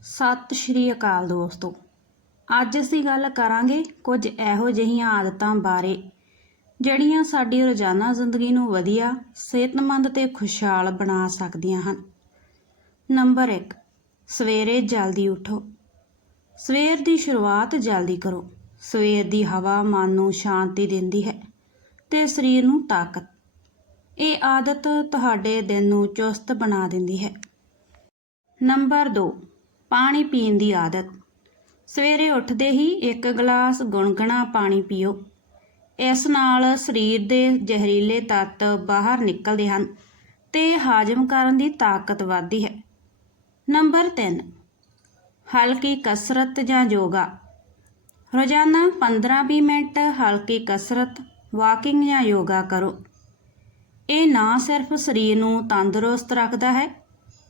ਸਤਿ ਸ਼੍ਰੀ ਅਕਾਲ ਦੋਸਤੋ। ਅੱਜ ਅਸੀਂ ਗੱਲ ਕਰਾਂਗੇ ਕੁਝ ਇਹੋ ਜਿਹੀਆਂ ਆਦਤਾਂ ਬਾਰੇ, ਜਿਹੜੀਆਂ ਸਾਡੀ ਰੋਜ਼ਾਨਾ ਜ਼ਿੰਦਗੀ ਨੂੰ ਵਧੀਆ, ਸਿਹਤਮੰਦ ਤੇ ਖੁਸ਼ਹਾਲ ਬਣਾ ਸਕਦੀਆਂ ਹਨ। ਨੰਬਰ 1 ਸਵੇਰੇ ਜਲਦੀ ਉਠੋ। ਸਵੇਰ ਦੀ ਸ਼ੁਰੂਆਤ ਜਲਦੀ ਕਰੋ। ਸਵੇਰ ਦੀ ਹਵਾ ਮਨ ਨੂੰ ਸ਼ਾਂਤੀ ਦਿੰਦੀ ਹੈ ਤੇ ਸਰੀਰ ਨੂੰ ਤਾਕਤ। ਇਹ ਆਦਤ ਤੁਹਾਡੇ ਦਿਨ ਨੂੰ ਚੁਸਤ ਬਣਾ ਦਿੰਦੀ ਹੈ। ਨੰਬਰ 2 ਪਾਣੀ ਪੀਣ ਦੀ ਆਦਤ। ਸਵੇਰੇ ਉੱਠਦੇ ਹੀ ਇੱਕ ਗਲਾਸ ਗੁਣਗੁਣਾ ਪਾਣੀ ਪੀਓ। ਇਸ ਨਾਲ ਸਰੀਰ ਦੇ ਜ਼ਹਿਰੀਲੇ ਤੱਤ ਬਾਹਰ ਨਿਕਲਦੇ ਹਨ ਤੇ ਹਾਜ਼ਮ ਕਰਨ ਦੀ ਤਾਕਤ ਵੱਧਦੀ ਹੈ। ਨੰਬਰ 3 ਹਲਕੀ ਕਸਰਤ ਜਾਂ ਯੋਗਾ। ਰੋਜ਼ਾਨਾ 15-20 ਮਿੰਟ ਹਲਕੀ ਕਸਰਤ, ਵਾਕਿੰਗ ਜਾਂ ਯੋਗਾ ਕਰੋ। ਇਹ ਨਾ ਸਿਰਫ ਸਰੀਰ ਨੂੰ ਤੰਦਰੁਸਤ ਰੱਖਦਾ ਹੈ,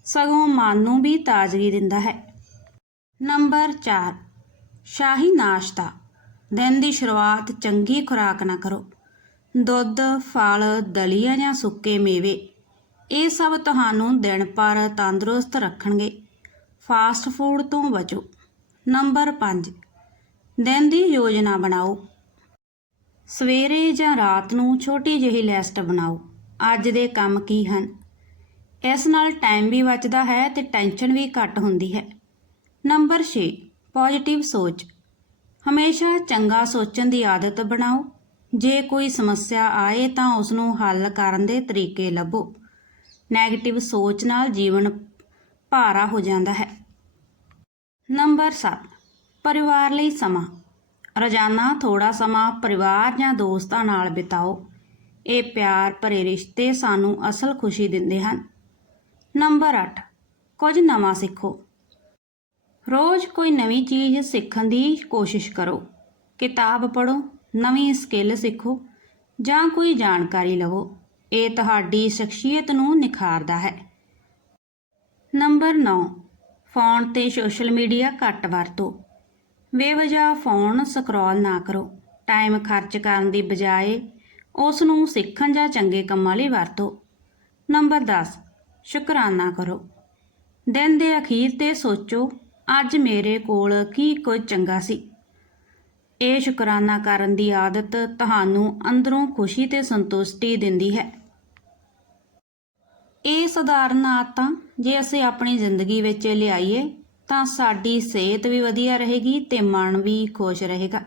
ਸਗੋਂ ਮਨ ਨੂੰ ਵੀ ਤਾਜ਼ਗੀ ਦਿੰਦਾ ਹੈ। ਨੰਬਰ 4 ਸ਼ਾਹੀ ਨਾਸ਼ਤਾ। ਦਿਨ ਦੀ ਸ਼ੁਰੂਆਤ ਚੰਗੀ ਖੁਰਾਕ ਨਾਲ ਕਰੋ। ਦੁੱਧ, ਫਲ, ਦਲੀਆ ਜਾਂ ਸੁੱਕੇ ਮੇਵੇ। ਇਹ ਸਭ ਤੁਹਾਨੂੰ ਦਿਨ ਭਰ ਤੰਦਰੁਸਤ ਰੱਖਣਗੇ। ਫਾਸਟ ਫੂਡ ਤੋਂ ਬਚੋ। ਨੰਬਰ 5 ਦਿਨ ਦੀ ਯੋਜਨਾ ਬਣਾਓ। ਸਵੇਰੇ ਜਾਂ ਰਾਤ ਨੂੰ ਛੋਟੀ ਜਿਹੀ ਲਿਸਟ ਬਣਾਓ। ਅੱਜ ਦੇ ਕੰਮ ਕੀ ਹਨ? ਇਸ ਨਾਲ ਟਾਈਮ ਵੀ ਬਚਦਾ ਹੈ ਤੇ ਟੈਨਸ਼ਨ ਵੀ ਘੱਟ ਹੁੰਦੀ ਹੈ। ਨੰਬਰ 6 ਪੋਜ਼ਿਟਿਵ ਸੋਚ। ਹਮੇਸ਼ਾ ਚੰਗਾ ਸੋਚਣ ਦੀ ਆਦਤ ਬਣਾਓ। ਜੇ ਕੋਈ ਸਮੱਸਿਆ ਆਏ ਤਾਂ ਉਸ ਨੂੰ ਹੱਲ ਕਰਨ ਦੇ ਤਰੀਕੇ ਲੱਭੋ। ਨੈਗੇਟਿਵ ਸੋਚ ਨਾਲ ਜੀਵਨ ਭਾਰਾ ਹੋ ਜਾਂਦਾ ਹੈ। ਨੰਬਰ 7 ਪਰਿਵਾਰ ਲਈ ਸਮਾਂ। ਰੋਜ਼ਾਨਾ ਥੋੜਾ ਸਮਾਂ ਪਰਿਵਾਰ ਜਾਂ ਦੋਸਤਾਂ ਨਾਲ ਬਿਤਾਓ। ਇਹ ਪਿਆਰ ਭਰੇ ਰਿਸ਼ਤੇ ਸਾਨੂੰ ਅਸਲ ਖੁਸ਼ੀ ਦਿੰਦੇ ਹਨ। ਨੰਬਰ 8 ਕੁਝ ਨਵਾਂ ਸਿੱਖੋ। ਰੋਜ਼ ਕੋਈ ਨਵੀਂ ਚੀਜ਼ ਸਿੱਖਣ ਦੀ ਕੋਸ਼ਿਸ਼ ਕਰੋ। ਕਿਤਾਬ ਪੜ੍ਹੋ, ਨਵੀਂ ਸਕਿੱਲ ਸਿੱਖੋ, ਜਾਂ ਕੋਈ ਜਾਣਕਾਰੀ ਲਵੋ, ਇਹ ਤੁਹਾਡੀ ਸ਼ਖਸੀਅਤ ਨੂੰ ਨਿਖਾਰਦਾ ਹੈ। ਨੰਬਰ 9 ਫੋਨ ਤੇ ਸੋਸ਼ਲ ਮੀਡੀਆ ਘੱਟ ਵਰਤੋ। ਬੇਵਜਾ ਫੋਨ ਸਕਰੋਲ ਨਾ ਕਰੋ। ਟਾਈਮ ਖਰਚ ਕਰਨ ਦੀ ਬਜਾਏ ਉਸ ਨੂੰ ਸਿੱਖਣ ਜਾਂ ਚੰਗੇ ਕੰਮਾਂ ਲਈ ਵਰਤੋ। ਨੰਬਰ 10 ਸ਼ੁਕਰਾਨਾ ਕਰੋ। ਦਿਨ ਦੇ ਅਖੀਰ ਤੇ ਸੋਚੋ ਅੱਜ ਮੇਰੇ ਕੋਲ ਕੀ ਕੁਝ ਚੰਗਾ ਸੀ? ਇਹ ਸ਼ੁਕਰਾਨਾ ਕਰਨ ਦੀ ਆਦਤ ਤੁਹਾਨੂੰ ਅੰਦਰੋਂ ਖੁਸ਼ੀ ਤੇ ਸੰਤੁਸ਼ਟੀ ਦਿੰਦੀ ਹੈ। ਇਹ ਸਧਾਰਨ ਆਦਤਾਂ ਜੇ ਅਸੀਂ ਆਪਣੀ ਜ਼ਿੰਦਗੀ ਵਿੱਚ ਲਿਆਈਏ, ਤਾਂ ਸਾਡੀ ਸਿਹਤ ਵੀ ਵਧੀਆ ਰਹੇਗੀ ਤੇ ਮਨ ਵੀ ਖੁਸ਼ ਰਹੇਗਾ।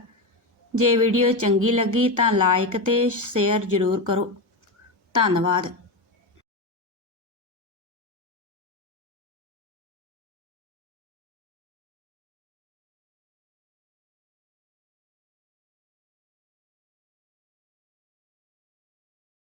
ਜੇ ਵੀਡੀਓ ਚੰਗੀ ਲੱਗੀ ਤਾਂ ਲਾਈਕ ਤੇ ਸ਼ੇਅਰ ਜ਼ਰੂਰ ਕਰੋ। ਧੰਨਵਾਦ।